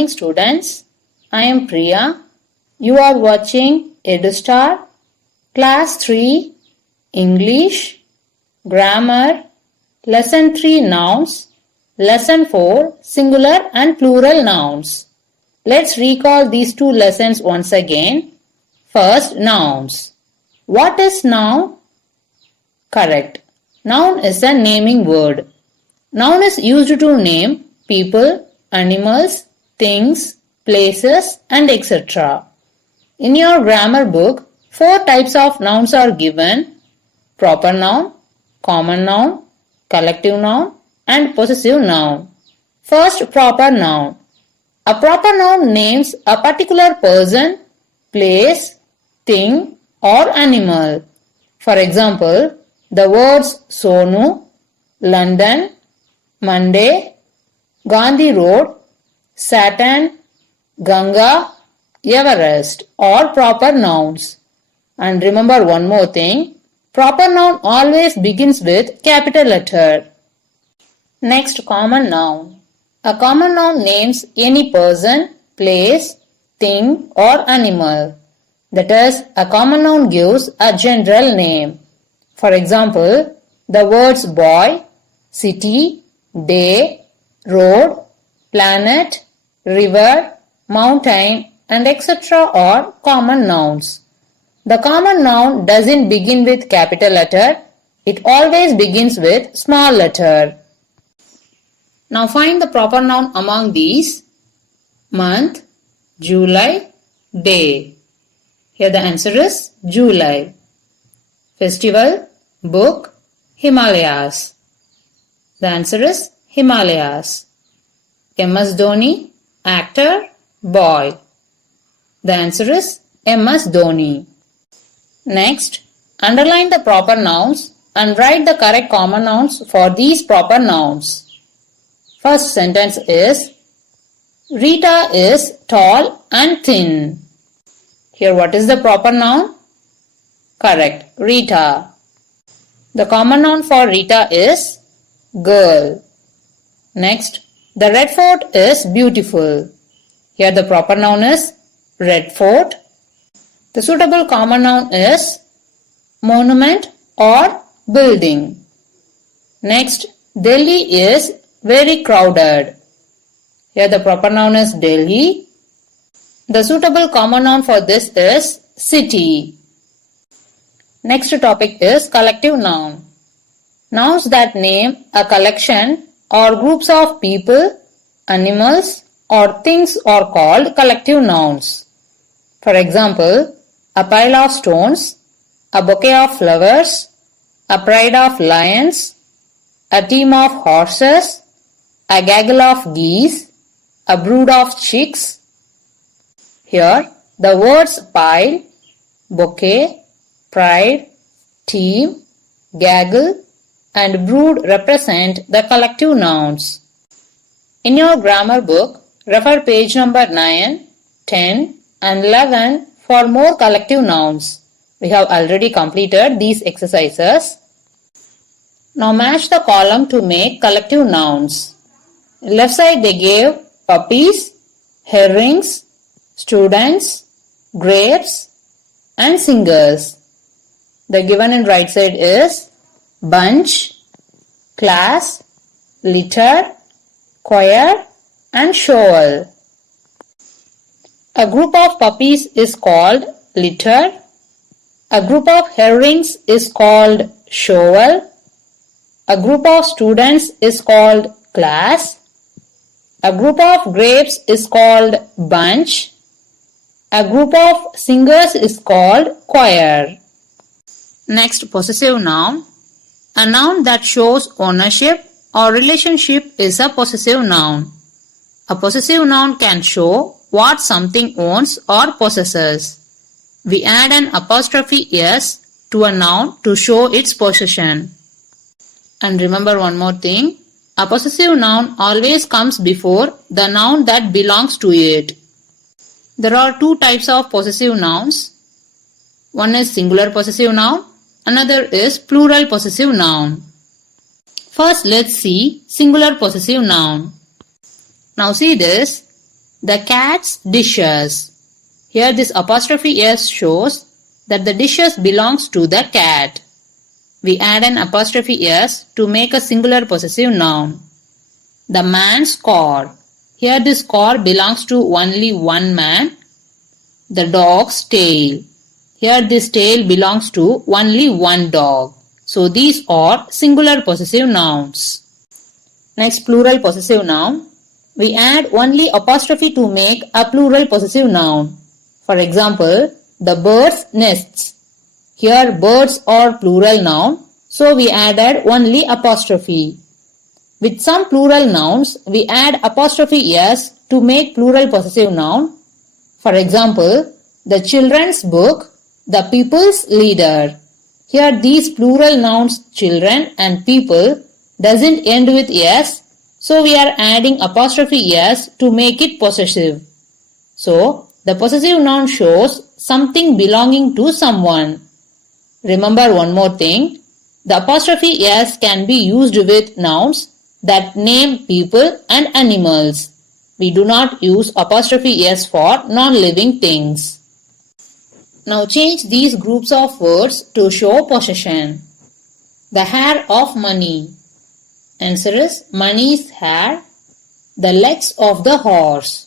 morning, students. I am Priya. You are watching EduStar, Class 3, English, Grammar, Lesson 3 Nouns, Lesson 4 Singular and Plural Nouns. Let's recall these two lessons once again. First, nouns. What is noun? Correct. Noun is a naming word. Noun is used to name people, animals, things, places, and etc. In your grammar book, 4 types of nouns are given: proper noun, common noun, collective noun, and possessive noun. First, proper noun. A proper noun names a particular person, place, thing, or animal. For example, the words Sonu, London, Monday, Gandhi Road, Saturn, Ganga, Everest are proper nouns. And remember one more thing, proper noun always begins with capital letter. Next, common noun. A common noun names any person, place, thing or animal. That is, a common noun gives a general name. For example, the words boy, city, day, road, planet, river, mountain, and etc. are common nouns. The common noun doesn't begin with capital letter. It always begins with small letter. Now find the proper noun among these. Month, July, day. Here the answer is July. Festival, book, Himalayas. The answer is Himalayas. MS Dhoni, actor, boy. The answer is MS Dhoni. Next, underline the proper nouns and write the correct common nouns for these proper nouns. First sentence is, Rita is tall and thin. Here what is the proper noun? Correct, Rita. The common noun for Rita is girl. Next, the Red Fort is beautiful. Here the proper noun is Red Fort. The suitable common noun is monument or building. Next, Delhi is very crowded. Here the proper noun is Delhi. The suitable common noun for this is city. Next topic is collective noun. Nouns that name a collection or groups of people, animals, or things are called collective nouns. For example, a pile of stones, a bouquet of flowers, a pride of lions, a team of horses, a gaggle of geese, a brood of chicks. Here, the words pile, bouquet, pride, team, gaggle, and brood represent the collective nouns. In your grammar book, refer page number 9, 10, and 11 for more collective nouns. We have already completed these exercises. Now match the column to make collective nouns. Left side they gave puppies, herrings, students, grapes, and singers. The given in right side is bunch, class, litter, choir, and shovel. A group of puppies is called litter. A group of herrings is called shovel. A group of students is called class. A group of grapes is called bunch. A group of singers is called choir. Next, possessive noun. A noun that shows ownership or relationship is a possessive noun. A possessive noun can show what something owns or possesses. We add an apostrophe s to a noun to show its possession. And remember one more thing, a possessive noun always comes before the noun that belongs to it. There are 2 types of possessive nouns. One is singular possessive noun, another is plural possessive noun. First, let's see singular possessive noun. Now see this. The cat's dishes. Here this apostrophe s shows that the dishes belongs to the cat. We add an apostrophe s to make a singular possessive noun. The man's car. Here this car belongs to only one man. The dog's tail. Here this tail belongs to only one dog. So these are singular possessive nouns. Next, plural possessive noun. We add only apostrophe to make a plural possessive noun. For example, the bird's nests. Here birds are plural noun, so we added only apostrophe. With some plural nouns, we add apostrophe s to make plural possessive noun. For example, the children's book, the people's leader. Here these plural nouns children and people doesn't end with s, so we are adding apostrophe s to make it possessive. So the possessive noun shows something belonging to someone. Remember one more thing, the apostrophe s can be used with nouns that name people and animals. We do not use apostrophe s for non-living things. Now change these groups of words to show possession. The hair of money. Answer is money's hair. The legs of the horse.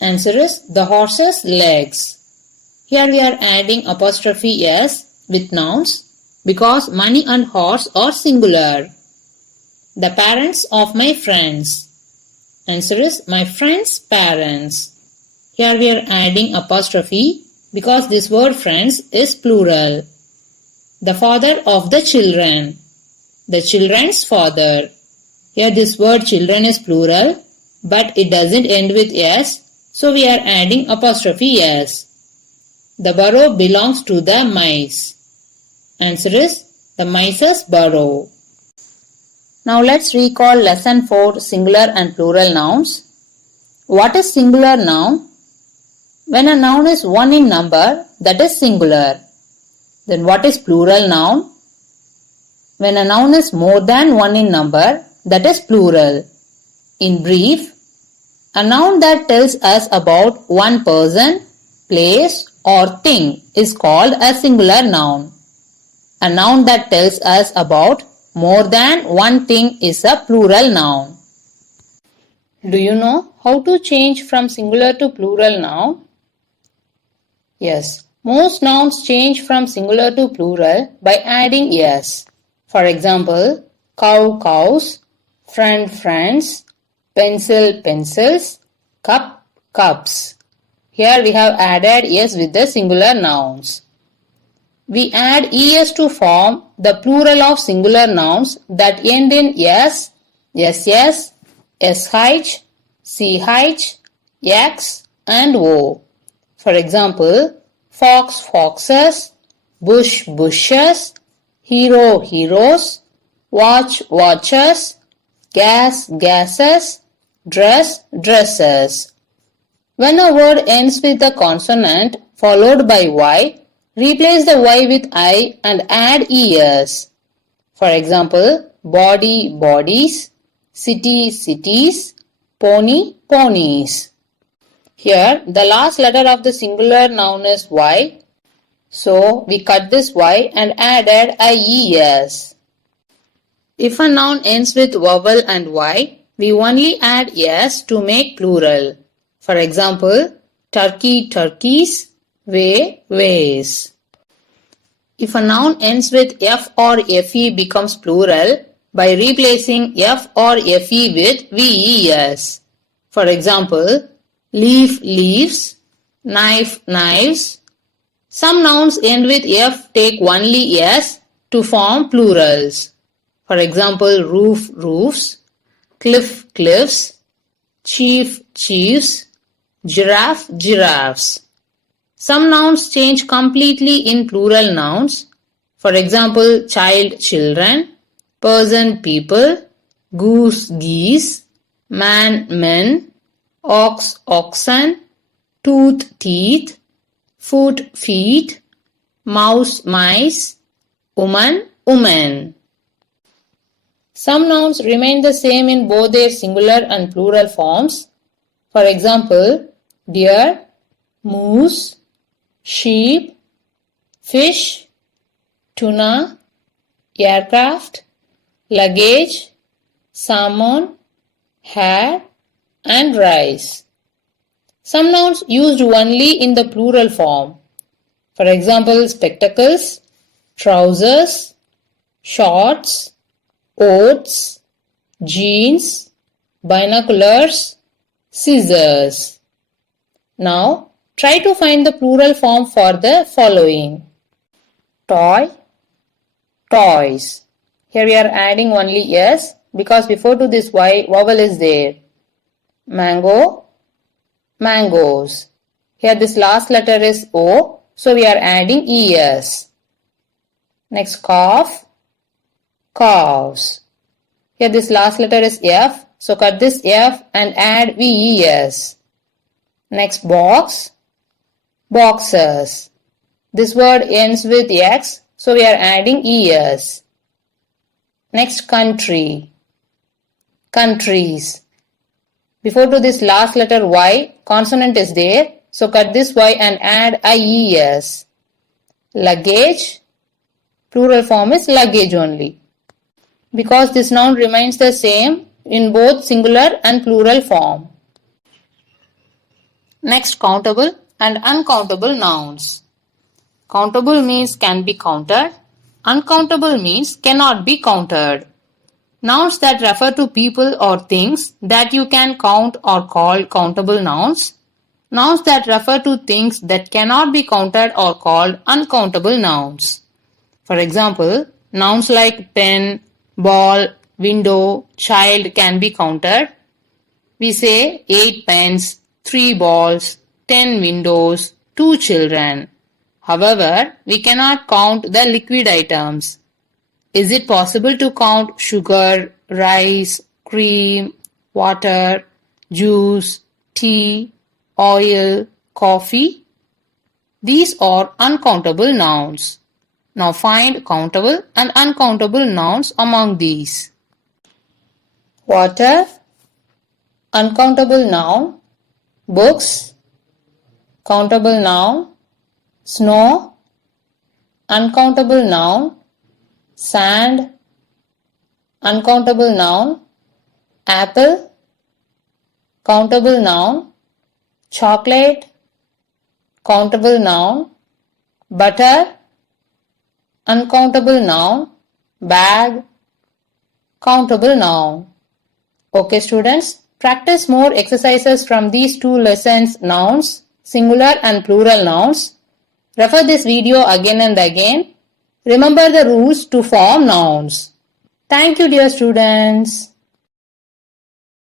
Answer is the horse's legs. Here we are adding apostrophe s with nouns because money and horse are singular. The parents of my friends. Answer is my friend's parents. Here we are adding apostrophe because this word friends is plural. The father of the children. The children's father. Here this word children is plural, but it doesn't end with s, so we are adding apostrophe s. The burrow belongs to the mice. Answer is the mice's burrow. Now let's recall lesson 4 singular and plural nouns. What is singular noun? When a noun is 1 in number, that is singular. Then what is plural noun? When a noun is more than 1 in number, that is plural. In brief, a noun that tells us about one person, place or thing is called a singular noun. A noun that tells us about more than one thing is a plural noun. Do you know how to change from singular to plural noun? Yes, most nouns change from singular to plural by adding s. For example, cow, cows, friend, friends, pencil, pencils, cup, cups. Here we have added s with the singular nouns. We add es to form the plural of singular nouns that end in s, ss, sh, ch, x and o. For example, fox, foxes, bush, bushes, hero, heroes, watch, watches, gas, gases, dress, dresses. When a word ends with a consonant followed by y, replace the y with I and add es. For example, body, bodies, city, cities, pony, ponies. Here, the last letter of the singular noun is y, so we cut this y and added ies. If a noun ends with vowel and y, we only add s to make plural. For example, turkey, turkeys, way, ways. If a noun ends with f or fe becomes plural by replacing f or fe with ves. For example, leaf, leaves, knife, knives. Some nouns end with f take only s to form plurals. For example, roof, roofs, cliff, cliffs, chief, chiefs, giraffe, giraffes. Some nouns change completely in plural nouns. For example, child, children, person, people, goose, geese, man, men, ox, oxen, tooth, teeth, foot, feet, mouse, mice, woman, women. Some nouns remain the same in both their singular and plural forms. For example, deer, moose, sheep, fish, tuna, aircraft, luggage, salmon, hare, and rice. Some nouns used only in the plural form. For example, spectacles, trousers, shorts, oats, jeans, binoculars, scissors. Now, try to find the plural form for the following. Toy, toys. Here we are adding only S because before to this Y vowel is there. Mango, mangoes. Here this last letter is O, so we are adding ES. Next, calf, calves. Here this last letter is F, so cut this F and add VES. Next, box, boxes. This word ends with X, so we are adding ES. Next, country, countries. Before to this last letter Y, consonant is there, so cut this Y and add IES. Luggage, plural form is luggage only, because this noun remains the same in both singular and plural form. Next, countable and uncountable nouns. Countable means can be counted. Uncountable means cannot be counted. Nouns that refer to people or things that you can count are called countable nouns. Nouns that refer to things that cannot be counted are called uncountable nouns. For example, nouns like pen, ball, window, child can be counted. We say 8 pens, 3 balls, 10 windows, 2 children. However, we cannot count the liquid items. Is it possible to count sugar, rice, cream, water, juice, tea, oil, coffee? These are uncountable nouns. Now find countable and uncountable nouns among these. Water, uncountable noun. Books, countable noun. Snow, uncountable noun. Sand, uncountable noun. Apple, countable noun. Chocolate, countable noun. Butter, uncountable noun. Bag, countable noun. Okay students, practice more exercises from these two lessons, nouns, singular and plural nouns. Refer this video again and again. Remember the rules to form nouns. Thank you, dear students.